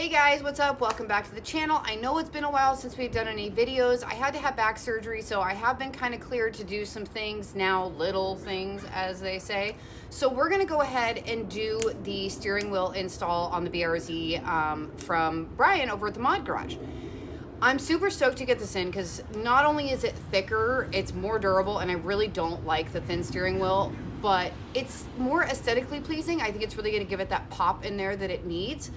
Hey guys, what's up? Welcome back to the channel. I know it's been a while since we've done any videos. I had to have back surgery, so I have been kind of cleared to do some things now, little things as they say. So we're gonna go ahead and do the steering wheel install on the BRZ from Brian over at the Mod Garage. I'm super stoked to get this in because not only is it thicker, it's more durable, and I really don't like the thin steering wheel, but it's more aesthetically pleasing. I think it's really gonna give it that pop in there that it needs.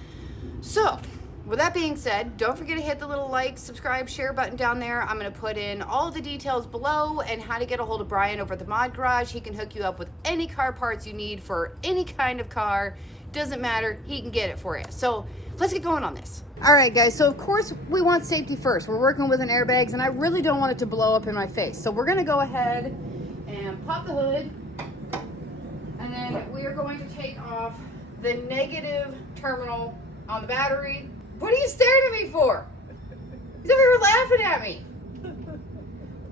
So, with that being said, don't forget to hit the little like, subscribe, share button down there. I'm going to put in all the details below and how to get a hold of Brian over at the Mod Garage. He can hook you up with any car parts you need for any kind of car. Doesn't matter, he can get it for you. So, let's get going on this. All right, guys, so of course we want safety first. We're working with an airbags, and I really don't want it to blow up in my face. So, we're going to go ahead and pop the hood, and then we are going to take off the negative terminal on the battery. What are you staring at me for? He's over here laughing at me.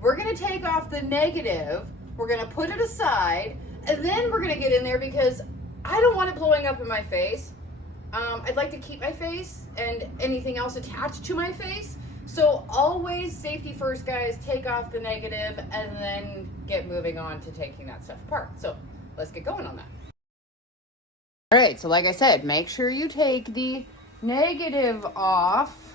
We're gonna take off the negative, we're gonna put it aside, and then we're gonna get in there because I don't want it blowing up in my face. I'd like to keep my face and anything else attached to my face. So always safety first, guys. Take off the negative and then get moving on to taking that stuff apart. So let's get going on that. All right, so like I said, make sure you take the negative off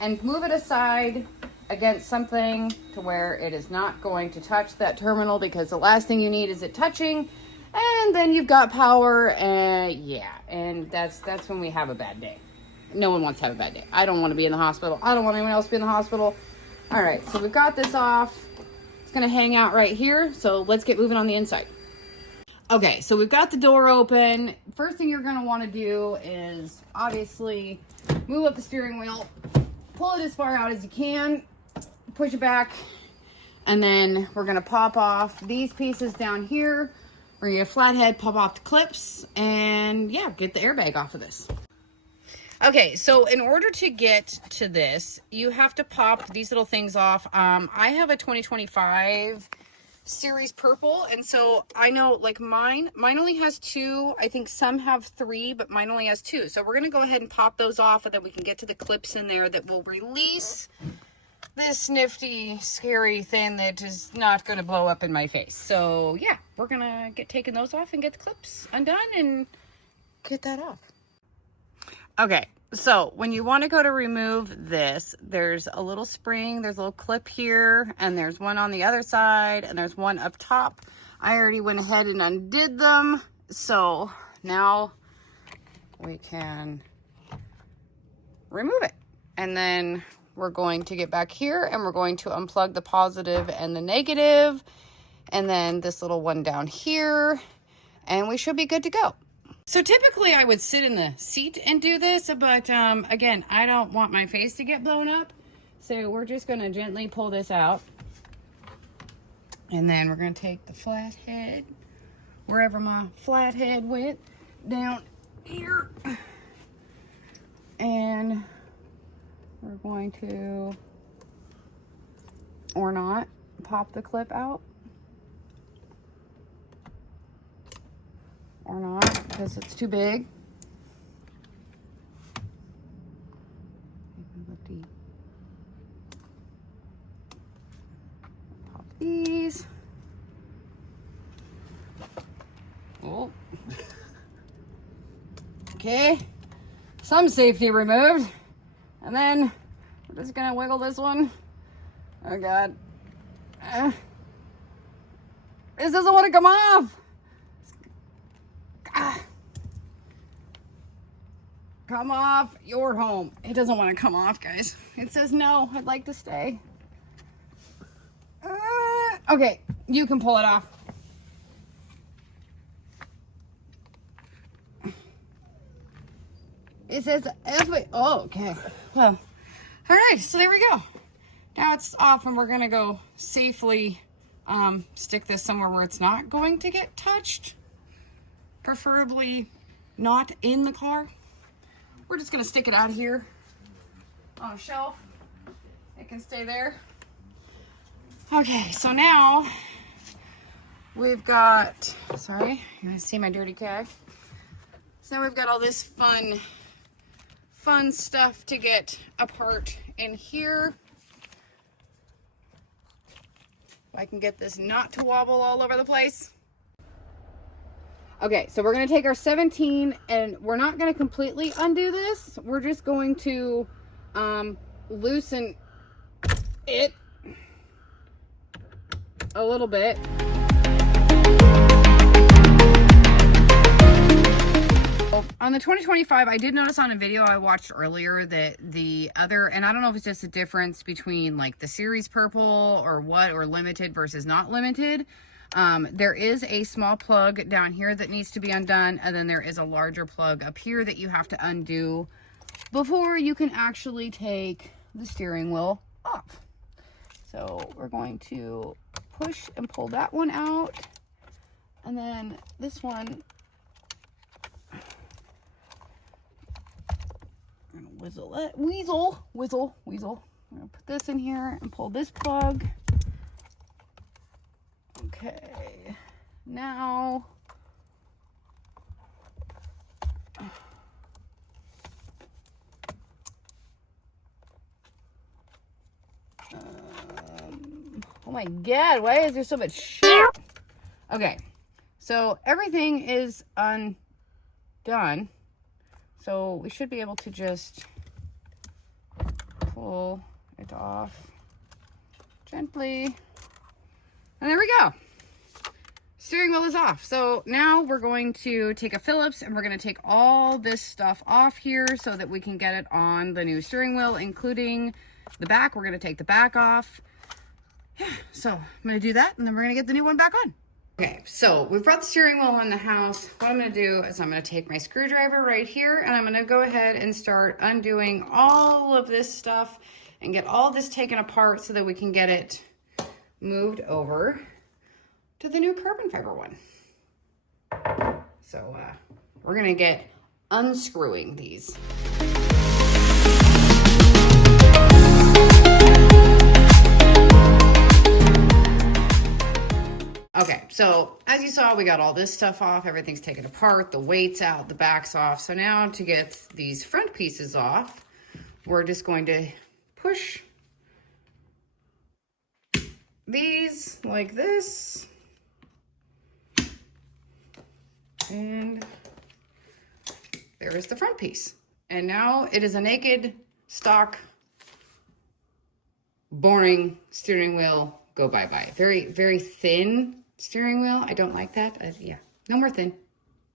and move it aside against something to where it is not going to touch that terminal, because the last thing you need is it touching, and then you've got power, and yeah, and that's when we have a bad day. No one wants to have a bad day. I don't want to be in the hospital. I don't want anyone else to be in the hospital. All right, so we've got this off. It's gonna hang out right here, so let's get moving on the inside. Okay, so we've got the door open. First thing you're going to want to do is obviously move up the steering wheel, pull it as far out as you can, push it back, and then we're going to pop off these pieces down here where you have flathead, pop off the clips, and yeah, get the airbag off of this. Okay, so in order to get to this, you have to pop these little things off. I have a 2025 series purple, and so I know like mine only has 2. I think some have 3, but mine only has 2. So we're gonna go ahead and pop those off, and then we can get to the clips in there that will release this nifty scary thing that is not gonna blow up in my face. So yeah, we're gonna get taking those off and get the clips undone and get that off. Okay, so when you want to go to remove this, there's a little spring, there's a little clip here, and there's one on the other side, and there's one up top. I already went ahead and undid them, so now we can remove it. And then we're going to get back here, and we're going to unplug the positive and the negative, and then this little one down here, and we should be good to go. So typically I would sit in the seat and do this, but again, I don't want my face to get blown up. So we're just gonna gently pull this out. And then we're gonna take the flathead, wherever my flathead went, down here. And we're going to, or not, pop the clip out. Or not, because it's too big. Pop these. Oh. Okay. Some safety removed. And then we're just gonna wiggle this one. Oh God. This doesn't want to come off. Come off, you're home. It doesn't want to come off, guys. It says no, I'd like to stay. Okay, you can pull it off. It says, oh, okay. Well, all right, so there we go. Now it's off, and we're gonna go safely stick this somewhere where it's not going to get touched. Preferably not in the car. We're just gonna stick it out here on a shelf. It can stay there. Okay, so now we've got, sorry, you guys see my dirty cat? So now we've got all this fun fun stuff to get apart in here. If I can get this not to wobble all over the place. Okay, so we're going to take our 17 and we're not going to completely undo this. We're just going to loosen it a little bit. On the 2025, I did notice on a video I watched earlier that the other, and I don't know if it's just a difference between like the series purple or what, or limited versus not limited. There is a small plug down here that needs to be undone, and then there is a larger plug up here that you have to undo before you can actually take the steering wheel off. So we're going to push and pull that one out, and then this one, I'm gonna whistle it, weasel. I'm gonna put this in here and pull this plug. Okay, now oh my god, why is there so much shit? Okay, so everything is undone, so we should be able to just pull it off gently. And there we go. Steering wheel is off. So now we're going to take a Phillips and we're going to take all this stuff off here so that we can get it on the new steering wheel, including the back. We're going to take the back off. Yeah, so I'm going to do that and then we're going to get the new one back on. Okay, so we've brought the steering wheel in the house. What I'm going to do is I'm going to take my screwdriver right here and I'm going to go ahead and start undoing all of this stuff and get all this taken apart so that we can get it moved over to the new carbon fiber one. So we're gonna get unscrewing these. Okay, so as you saw, we got all this stuff off, everything's taken apart, the weight's out, the back's off. So now to get these front pieces off, we're just going to push these like this, and there is the front piece. And now it is a naked, stock, boring steering wheel. Go bye-bye. Very, very thin steering wheel. I don't like that. Yeah, no more thin.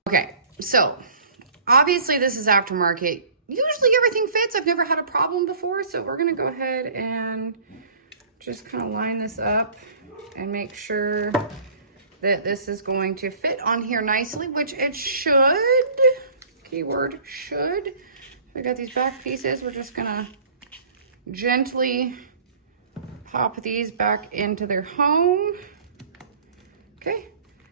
Okay, so obviously this is aftermarket. Usually everything fits. I've never had a problem before, so we're gonna go ahead and just kind of line this up and make sure that this is going to fit on here nicely, which it should. Keyword should. We got these back pieces. We're just gonna gently pop these back into their home. Okay,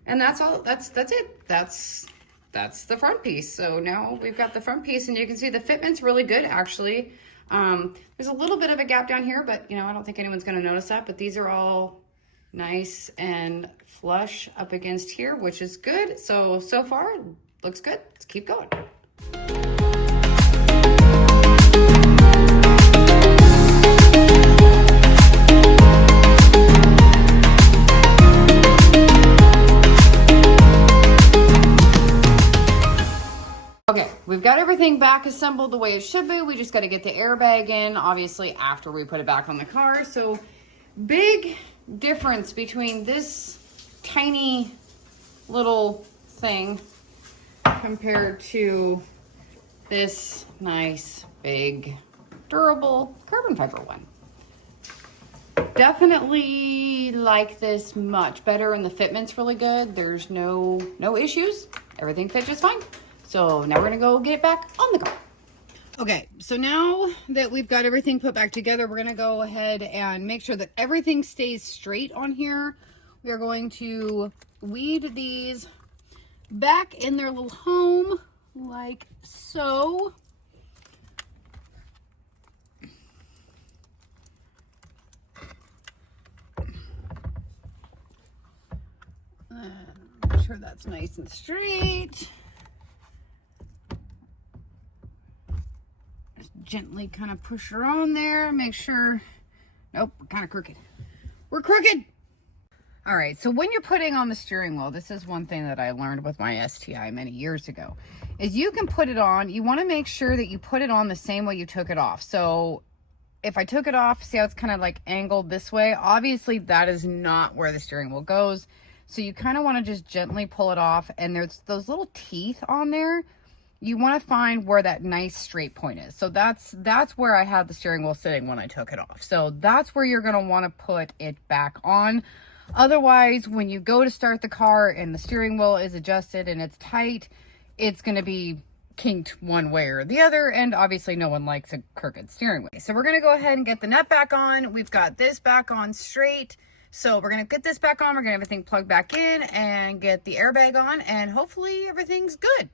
and that's all. That's it. That's the front piece. So now we've got the front piece, and you can see the fitment's really good actually. There's a little bit of a gap down here, but you know, I don't think anyone's going to notice that, but these are all nice and flush up against here, which is good. So far looks good. Let's keep going. Okay, we've got everything back assembled the way it should be. We just got to get the airbag in, obviously, after we put it back on the car. So, big difference between this tiny little thing compared to this nice, big, durable carbon fiber one. Definitely like this much better, and the fitment's really good. There's no issues. Everything fits just fine. So now we're gonna go get it back on the car. Okay, so now that we've got everything put back together, we're gonna go ahead and make sure that everything stays straight on here. We are going to weed these back in their little home, like so. Make sure that's nice and straight. Just gently kind of push her on there. Make sure, nope, we're kind of crooked. We're crooked. All right, so when you're putting on the steering wheel, this is one thing that I learned with my STI many years ago, is you can put it on, you want to make sure that you put it on the same way you took it off. So if I took it off, see how it's kind of like angled this way? Obviously that is not where the steering wheel goes. So you kind of want to just gently pull it off, and there's those little teeth on there. You want to find where that nice straight point is. So that's where I had the steering wheel sitting when I took it off. So that's where you're going to want to put it back on. Otherwise, when you go to start the car and the steering wheel is adjusted and it's tight, it's going to be kinked one way or the other, and obviously no one likes a crooked steering wheel. So we're going to go ahead and get the nut back on. We've got this back on straight. So we're going to get this back on. We're going to have everything plugged back in and get the airbag on, and hopefully everything's good.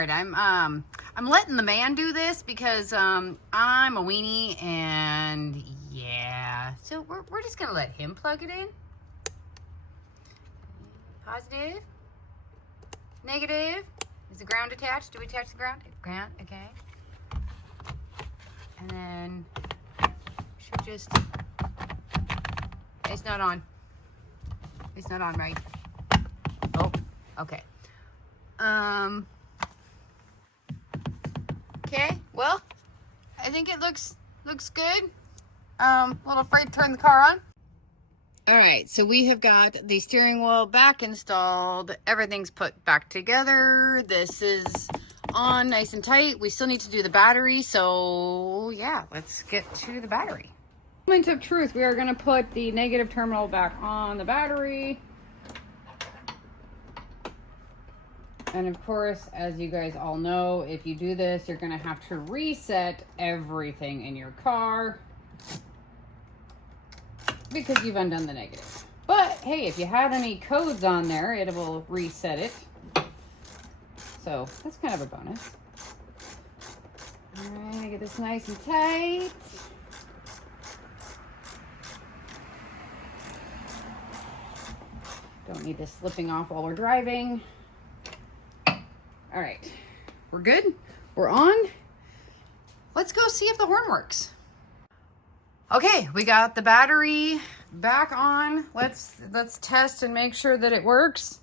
All right, I'm letting the man do this because I'm a weenie, and yeah. So we're just going to let him plug it in. Positive, negative. Is the ground attached? Do we attach the ground? Ground, okay. And then should just, it's not on. It's not on, right? Oh, okay. Okay, well, I think it looks good. A little afraid to turn the car on. All right, so we have got the steering wheel back installed. Everything's put back together. This is on nice and tight. We still need to do the battery, so yeah, let's get to the battery. Moment of truth, we are gonna put the negative terminal back on the battery. And of course, as you guys all know, if you do this, you're gonna have to reset everything in your car, because you've undone the negative. But hey, if you have any codes on there, it will reset it. So that's kind of a bonus. All right, get this nice and tight. Don't need this slipping off while we're driving. All right, we're good. We're on. Let's go see if the horn works. Okay, we got the battery back on. Let's test and make sure that it works.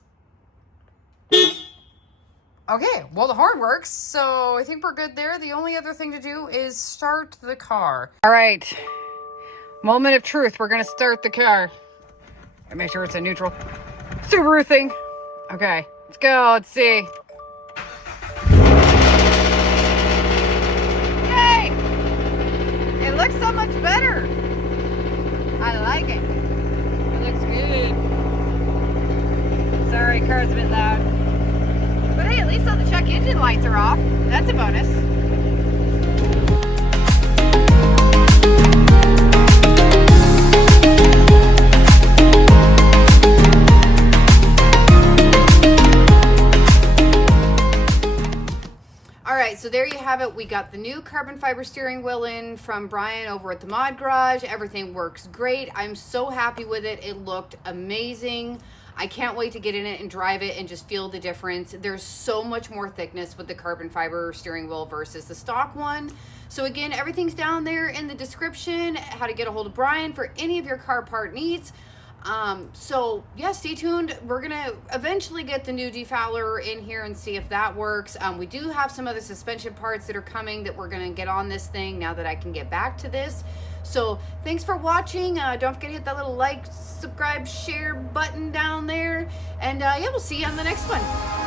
Okay, well, the horn works, so I think we're good there. The only other thing to do is start the car. All right, moment of truth. We're gonna start the car. Gotta make sure it's in neutral. Subaru thing. Okay, let's go, let's see. It looks so much better. I like it. It looks good. Sorry, car's a bit loud. But hey, at least all the check engine lights are off. That's a bonus. So there you have it. We got the new carbon fiber steering wheel in from Brian over at the Mod Garage. Everything works great. I'm so happy with it. It looked amazing. I can't wait to get in it and drive it and just feel the difference. There's so much more thickness with the carbon fiber steering wheel versus the stock one. So again, everything's down there in the description, how to get a hold of Brian for any of your car part needs. So yeah, stay tuned. We're gonna eventually get the new defouler in here and see if that works. We do have some other suspension parts that are coming that we're gonna get on this thing now that I can get back to this. So thanks for watching. Don't forget to hit that little like, subscribe, share button down there, and yeah, we'll see you on the next one.